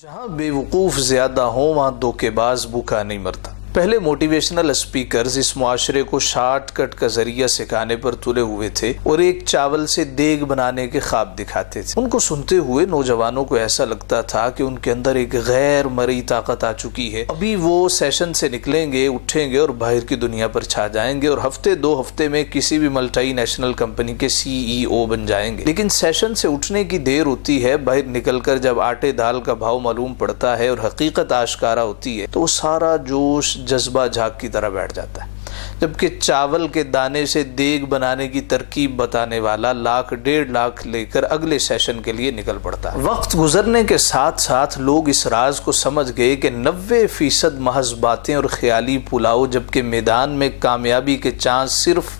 जहां बेवकूफ़ ज़्यादा हों वहां धोखेबाज भूखा नहीं मरता। पहले मोटिवेशनल स्पीकर्स इस मुआशरे को शॉर्टकट का जरिया सिखाने पर तुले हुए थे और एक चावल से देग बनाने के ख्वाब दिखाते थे। उनको सुनते हुए नौजवानों को ऐसा लगता था कि उनके अंदर एक गैर मरी ताकत आ चुकी है, अभी वो सेशन से निकलेंगे, उठेंगे और बाहर की दुनिया पर छा जाएंगे और हफ्ते दो हफ्ते में किसी भी मल्टी नेशनल कंपनी के CEO बन जाएंगे। लेकिन सेशन से उठने की देर होती है, बाहर निकलकर जब आटे दाल का भाव मालूम पड़ता है और हकीकत आश्कारा होती है तो वो सारा जोश जज्बा झाग की तरह बैठ जाता है। जबकि चावल के दाने से देग बनाने की तरकीब बताने वाला लाख डेढ़ लाख लेकर अगले सेशन के लिए निकल पड़ता है। वक्त गुजरने के साथ साथ लोग इस राज को समझ गए कि 90% महज बातें और ख्याली पुलाव, जबकि मैदान में कामयाबी के चांस सिर्फ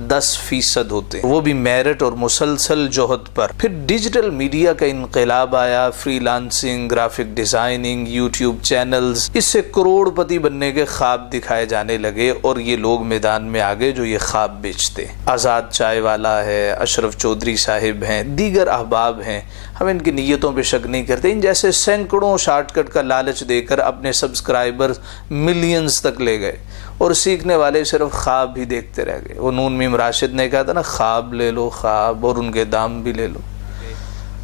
10% होते, वो भी मेरिट और मुसलसल जोहद पर। फिर डिजिटल मीडिया का इनकलाब आया, freelancing, graphic designing, YouTube channels, इससे करोड़पति बनने के ख्वाब दिखाए जाने लगे और ये लोग मैदान में आ गए जो ये ख्वाब बेचते। आज़ाद चाय वाला है, अशरफ चौधरी साहिब हैं, दीगर अहबाब हैं, हम इनकी नीयतों पे शक नहीं करते। इन जैसे सैकड़ों शॉर्टकट का लालच देकर अपने सब्सक्राइबर मिलियंस तक ले गए और सीखने वाले सिर्फ ख्वाब ही देखते रह गए। वो नून मीम राशिद ने कहा था ना, ख्वाब ले लो ख्वाब और उनके दाम भी ले लो।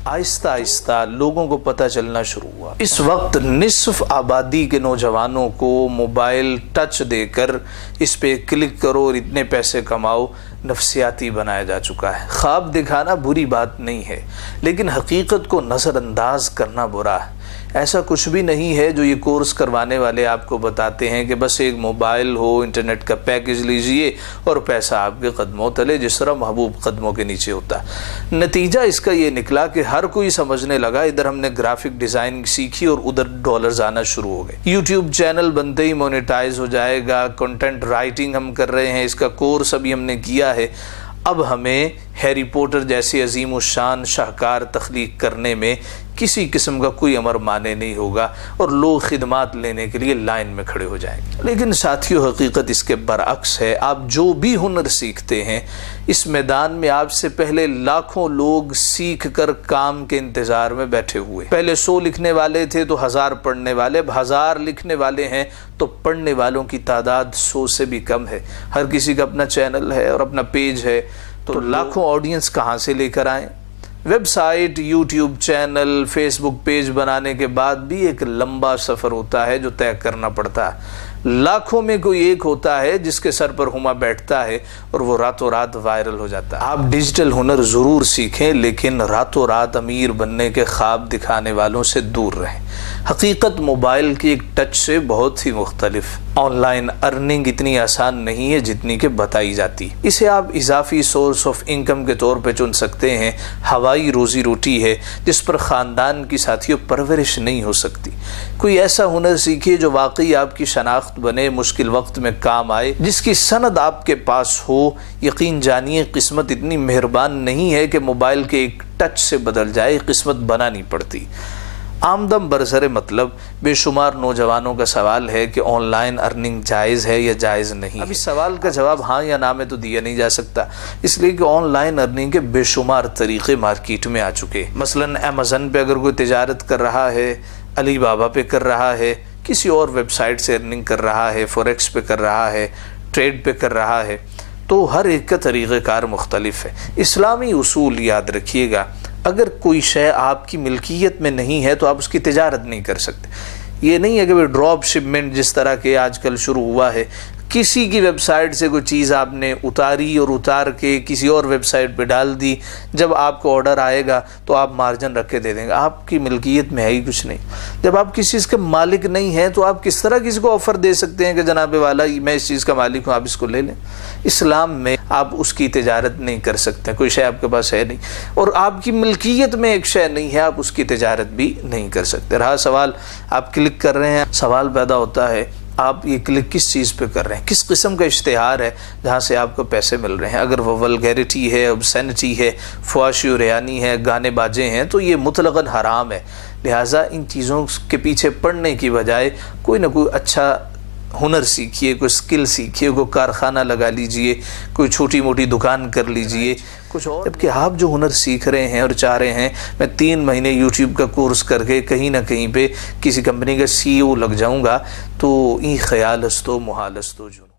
आहिस्ता आहिस्ता लोगों को पता चलना शुरू हुआ। इस वक्त निस्फ आबादी के नौजवानों को मोबाइल टच देकर इस पे क्लिक करो और इतने पैसे कमाओ नफसियाती बनाया जा चुका है। ख्वाब दिखाना बुरी बात नहीं है, लेकिन हकीकत को नज़रअंदाज करना बुरा है। ऐसा कुछ भी नहीं है जो ये कोर्स करवाने वाले आपको बताते हैं कि बस एक मोबाइल हो, इंटरनेट का पैकेज लीजिए और पैसा आपके कदमों तले, जिस तरह महबूब कदमों के नीचे होता है। नतीजा इसका ये निकला कि हर कोई समझने लगा इधर हमने ग्राफिक डिज़ाइनिंग सीखी और उधर डॉलर्स आना शुरू हो गए। यूट्यूब चैनल बनते ही मोनेटाइज हो जाएगा, कंटेंट राइटिंग हम कर रहे हैं, इसका कोर्स अभी हमने किया है, अब हमें हैरी पॉटर जैसी अजीम शान शाहकार तख्लीक करने में किसी किस्म का कोई अमर माने नहीं होगा और लोग खिदमात लेने के लिए लाइन में खड़े हो जाएंगे। लेकिन साथियों, हकीकत इसके बरअक्स है। आप जो भी हुनर सीखते हैं, इस मैदान में आपसे पहले लाखों लोग सीख कर काम के इंतजार में बैठे हुए। पहले 100 लिखने वाले थे तो 1000 पढ़ने वाले, अब 1000 लिखने वाले हैं तो पढ़ने वालों की तादाद 100 से भी कम है। हर किसी का अपना चैनल है और अपना पेज है, तो लाखों ऑडियंस कहाँ से लेकर आए? Website, YouTube channel, Facebook page बनाने के बाद भी एक लंबा सफ़र होता है जो तय करना पड़ता है। लाखों में कोई एक होता है जिसके सर पर हुमा बैठता है और वो रातों रात वायरल हो जाता है। आप डिजिटल हुनर ज़रूर सीखें, लेकिन रातों रात अमीर बनने के ख्वाब दिखाने वालों से दूर रहें। हकीकत मोबाइल की एक टच से बहुत ही मुख्तलिफ। ऑनलाइन अर्निंग इतनी आसान नहीं है जितनी कि बताई जाती। इसे आप इजाफी सोर्स ऑफ इनकम के तौर पे चुन सकते हैं। हवाई रोजी रोटी है जिस पर ख़ानदान की साथियों परवरिश नहीं हो सकती। कोई ऐसा हुनर सीखिए जो वाकई आपकी शनाख्त बने, मुश्किल वक्त में काम आए, जिसकी सनद आपके पास हो। यकीन जानिए, किस्मत इतनी मेहरबान नहीं है कि मोबाइल के एक टच से बदल जाए, किस्मत बनानी पड़ती। आमदम बरसरे मतलब बेशुमार नौजवानों का सवाल है कि ऑनलाइन अर्निंग जायज़ है या जायज़ नहीं। अब इस सवाल का जवाब हाँ या ना में तो दिया नहीं जा सकता, इसलिए कि ऑनलाइन अर्निंग के बेशुमार तरीक़े मार्केट में आ चुके। मसलन अमेज़न पे अगर कोई तिजारत कर रहा है, अली बाबा पे कर रहा है, किसी और वेबसाइट से अर्निंग कर रहा है, फॉरेक्स पे कर रहा है, ट्रेड पे कर रहा है, तो हर एक का तरीक़ेकार मुख्तलिफ है। इस्लामी उसूल याद रखिएगा, अगर कोई शय आपकी मिल्कियत में नहीं है तो आप उसकी तिजारत नहीं कर सकते। ये नहीं है कि भाई ड्रॉप शिपमेंट जिस तरह के आजकल शुरू हुआ है, किसी की वेबसाइट से कोई चीज़ आपने उतारी और उतार के किसी और वेबसाइट पे डाल दी, जब आपको ऑर्डर आएगा तो आप मार्जिन रख के दे देंगे। आपकी मिल्कियत में है ही कुछ नहीं। जब आप किसी चीज़ के मालिक नहीं हैं तो आप किस तरह किसी को ऑफ़र दे सकते हैं कि जनाब वाला मैं इस चीज़ का मालिक हूँ, आप इसको ले लें। इस्लाम में आप उसकी तिजारत नहीं कर सकते। कोई शय आपके पास है नहीं और आपकी मिल्कियत में एक शय नहीं है, आप उसकी तिजारत भी नहीं कर सकते। रहा सवाल, आप क्लिक कर रहे हैं, सवाल पैदा होता है आप ये क्लिक किस चीज़ पे कर रहे हैं, किस किस्म का इश्तिहार है जहाँ से आपको पैसे मिल रहे हैं। अगर वो वल्गैरिटी है, ऑब्सैनिटी है, फवाशी और रियानी है, गाने बाजे हैं, तो ये मुतलकन हराम है। लिहाजा इन चीज़ों के पीछे पड़ने की बजाय कोई ना कोई अच्छा ہنر سیکھیے، کوئی سکل سیکھیے، کوئی کارخانہ لگا لیجئے، کوئی چھوٹی موٹی دکان کر لیجئے کچھ اور۔ جبکہ آپ جو ہنر سیکھ رہے ہیں اور چاہ رہے ہیں میں 3 مہینے یوٹیوب کا کورس کر کے کہیں نہ کہیں پہ کسی کمپنی کا CEO لگ جاؤں گا، تو یہ خیال است و محال است و جنون۔